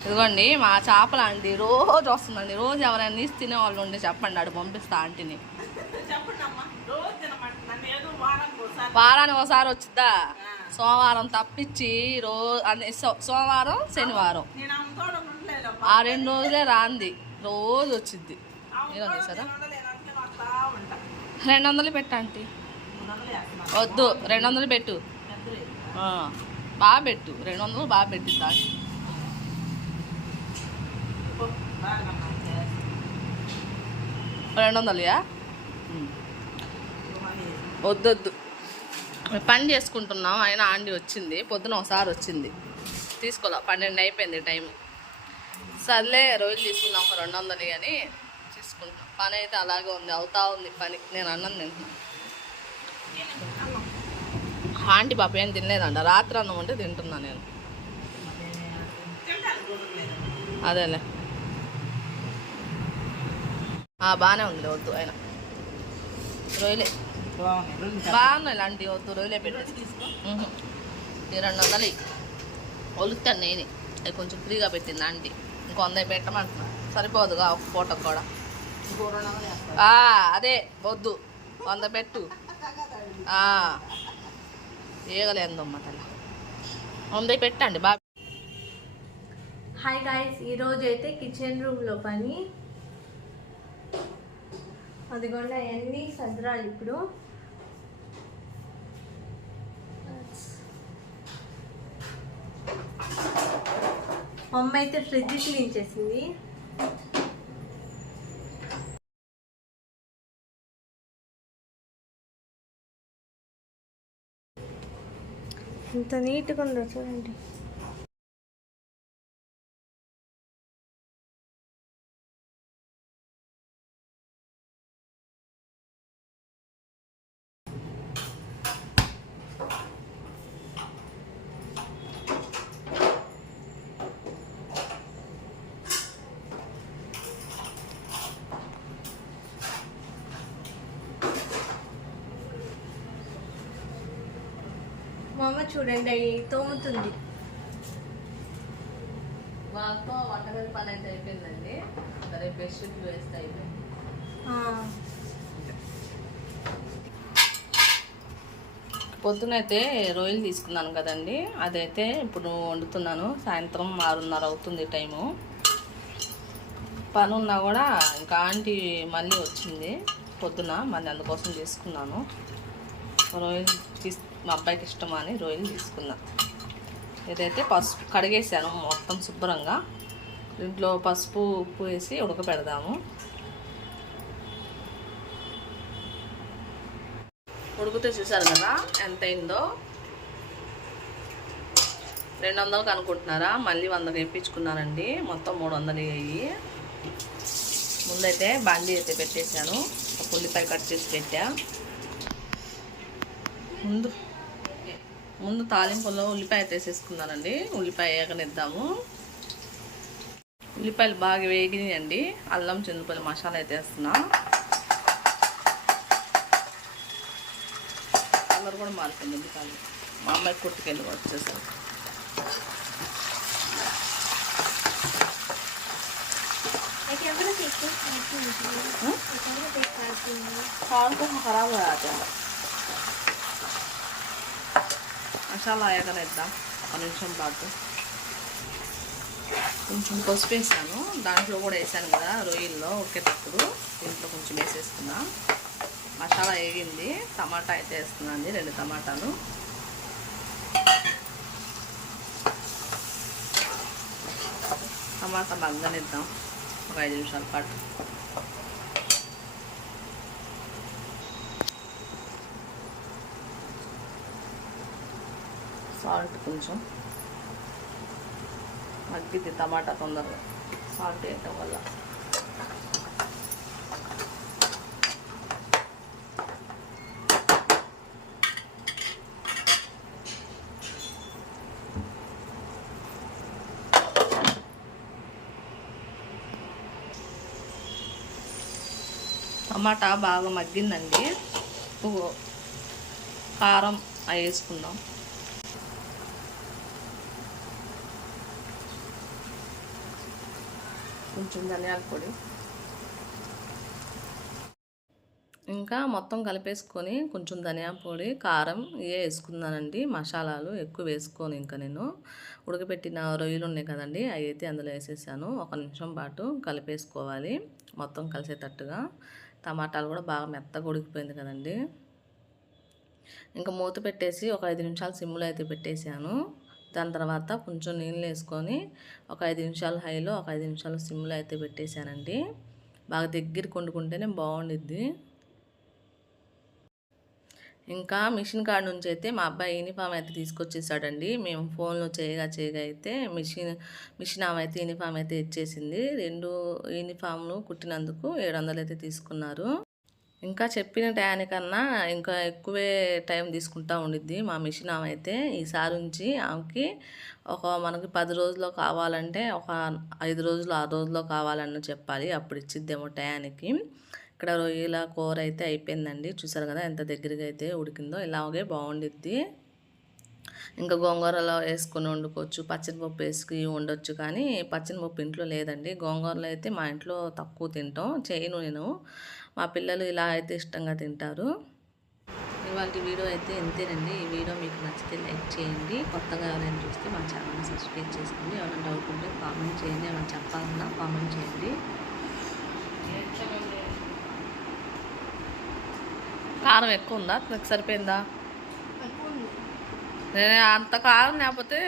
ఇదిగోండి మా చేపల ఆంటీ రోజు వస్తుందండి. రోజు ఎవరైనా నీసి తినే వాళ్ళు ఉంటే చెప్పండి ఆడు పంపిస్తా ఆంటీని. వారానికి ఒకసారి వచ్చిద్దా? సోమవారం తప్పించి రోజు అన్ని సోమవారం శనివారం. ఆ రెండు రోజులే రాంది. రోజు ఉండలేనంటే అట్లా ఉంటా. రెండు వందలు పెట్టు ఆంటీ. ఉండలే అసలు వద్దు రెండు వందలు పెట్టు. బాగా పెట్టు. రెండు వందలు బాగా పెట్టిద్దా ఆంటీ బాగా రెండు వందలుయా వద్దొద్దు. పని చేసుకుంటున్నాం అయినా ఆంటీ వచ్చింది పొద్దున ఒకసారి వచ్చింది. తీసుకోలే పన్నెండు అయిపోయింది టైం. సర్లే రోజులు తీసుకుందాం ఒక రెండు వందలు అని తీసుకుంటాం. పని అయితే అలాగే ఉంది అవుతా ఉంది పని. నేను అన్నం తింటున్నాను ఆంటీ పాప ఏం తినలేదంట రాత్రి అన్నం ఉంటే తింటున్నా నేను. అదేలే. బాగానే ఉంది వద్దు ఆయన రొయ్యలే. బాగున్నాయి ఇలాంటి వద్దు రొయ్యలే పెట్టేసి మ్హూ. ఈ రెండు వందలు ఒలుస్తాను నేను. అది కొంచెం ఫ్రీగా పెట్టింది ఆంటీ. ఇంకో వంద పెట్టమంటున్నా. సరిపోదుగా ఒక పూట కూడా. అదే వద్దు. వంద పెట్టు. ఆ, ఏగలేందమ్మ తల వంద పెట్టండి బాగా హాయ్ గాయస్ ఈరోజు అయితే కిచెన్ రూమ్లో పని అదిగోండి అవన్నీ సదరాలు ఇప్పుడు. మమ్మ అమ్మ అయితే ఫ్రిడ్జ్ క్లీన్ చేసింది. ఇంత నీట్గా ఉండదు చూడండి. మా అమ్మ చూడండి అవి తోముతుంది. వాళ్ళతో వంటగది పని అయితే అయిపోయిందండి. రేపు బెడ్షీట్లు వేస్తే అయిపోయింది. పొద్దునైతే రొయ్యలు తీసుకున్నాను కదండి. అదైతే ఇప్పుడు వండుతున్నాను. సాయంత్రం ఆరున్నర అవుతుంది టైము. పని ఉన్నా కూడా ఇంకా ఆంటీ మళ్ళీ వచ్చింది. పొద్దున మళ్ళీ అందుకోసం తీసుకున్నాను రొయ్యలు తీస్ మా అబ్బాయికి ఇష్టం అని రొయ్యలు తీసుకున్నా. ఇదైతే పసుపు కడిగేసాను మొత్తం శుభ్రంగా దీంట్లో పసుపు ఉప్పు వేసి ఉడకబెడదాము. ఉడికితే చూసారు కదా ఎంత అయిందో? రెండు వందలకు అనుకుంటున్నారా మళ్ళీ వందకు వేయించుకున్నారండి. మొత్తం మూడు వందలు అయ్యి ముందైతే బండి అయితే పెట్టేశాను. ఉల్లిపాయ కట్ చేసి పెట్టా. ముందు ముందు తాలింపులో ఉల్లిపాయ తీసేసుకున్నానండి ఉల్లిపాయ వేగనిద్దాము ఉల్లిపాయలు బాగా వేగినాయండి. అల్లం చిన్నపల్లి మసాలా అయితే వేస్తున్నా. కలర్ కూడా మారిపోయింది ఉల్లిపాయలు. మా అమ్మాయి కొట్టుకెళ్ళి వచ్చేసారు ఖరాబ్ అవుతుంది మసాలా ఏదైనా ఇద్దాం ఒక నిమిషం పాటు కొంచెం పసుపు వేసాను దాంట్లో కూడా వేసాను కదా రొయ్యల్లో ఉడికేటప్పుడు దీంట్లో కొంచెం వేసేస్తున్నా మసాలా వేగింది టమాటా అయితే వేస్తున్నాను రెండు టమాటాలు టమాటా మగ్గనిద్దాం ఒక ఐదు నిమిషాల పాటు సాల్ట్ కొంచెం. మగ్గిద్ది టమాటా తొందరగా సాల్ట్ వేయటం వల్ల. టమాటా బాగా మగ్గిందండి. ఉప్పు కారం అవి వేసుకుందాం. కొంచెం ధనియాల పొడి. ఇంకా మొత్తం కలిపేసుకొని కొంచెం ధనియా పొడి కారం ఇవే వేసుకున్నానండి. మసాలాలు ఎక్కువ వేసుకొని ఇంకా నేను. ఉడకబెట్టిన రొయ్యలు ఉన్నాయి కదండి అవి అయితే అందులో వేసేసాను. ఒక నిమిషం పాటు కలిపేసుకోవాలి మొత్తం కలిసేటట్టుగా. టమాటాలు కూడా బాగా మెత్తగా ఉడికిపోయింది కదండి. ఇంకా మూత పెట్టేసి ఒక ఐదు నిమిషాలు సిమ్లో అయితే పెట్టేశాను. దాని తర్వాత కొంచెం నీళ్ళు వేసుకొని ఒక ఐదు నిమిషాలు హైలో ఒక ఐదు నిమిషాలు సిమ్లో అయితే పెట్టేశానండి. బాగా దగ్గరికి వండుకుంటేనే బాగుండిద్ది. ఇంకా మిషన్ కాడ నుంచి అయితే మా అబ్బాయి యూనిఫామ్ అయితే తీసుకొచ్చేసాడండి. మేము ఫోన్లో చేయగా చేయగా అయితే మిషన్ మిషన్ ఆమె అయితే యూనిఫామ్ అయితే ఇచ్చేసింది. రెండు యూనిఫామ్లు కుట్టినందుకు ఏడు వందలు అయితే తీసుకున్నారు. ఇంకా చెప్పిన టయానికన్నా ఇంకా ఎక్కువే టైం తీసుకుంటా ఉండిద్ది మా మిషన్ ఆమె అయితే ఈసారి నుంచి ఆమెకి ఒక మనకి పది రోజుల్లో కావాలంటే ఒక ఐదు రోజులు ఆరు రోజుల్లో కావాలని చెప్పాలి. అప్పుడు ఇచ్చిద్దేమో టయానికి. ఇక్కడ రొయ్యల కూర అయితే అయిపోయిందండి. చూసారు కదా ఎంత దగ్గరగా అయితే ఉడికిందో ఇలాగే బాగుండిద్ది. ఇంకా గోంగూరలో వేసుకొని వండుకోవచ్చు. పచ్చనిపప్పు వేసుకుని వండొచ్చు కానీ పచ్చనిపప్పు ఇంట్లో లేదండి. గోంగూరలో అయితే మా ఇంట్లో తక్కువ తింటాం. చేయను నేను. మా పిల్లలు ఇలా అయితే ఇష్టంగా తింటారు. ఇవాళ వీడియో అయితే ఇంతేనండి. ఈ వీడియో మీకు నచ్చితే లైక్ చేయండి. కొత్తగా ఎవరైనా చూస్తే మా ఛానల్ని సబ్స్క్రైబ్ చేసుకోండి. ఏమైనా డౌట్ ఉంటే కామెంట్ చేయండి. ఏమైనా చెప్పాలన్నా కామెంట్ చేయండి. కారం ఎక్కువ ఉందా? నాకు సరిపోయిందా? నేను అంత కారం లేకపోతే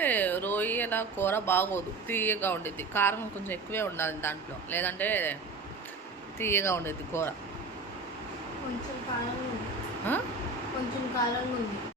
రొయ్యల కూర బాగోదు. తీయగా ఉండిద్ది. కారం కొంచెం ఎక్కువే ఉండాలి దాంట్లో. లేదంటే తీయగా ఉండిద్ది కూర. కొంచెం ఆ? కొంచెం కాలంగా ఉంది.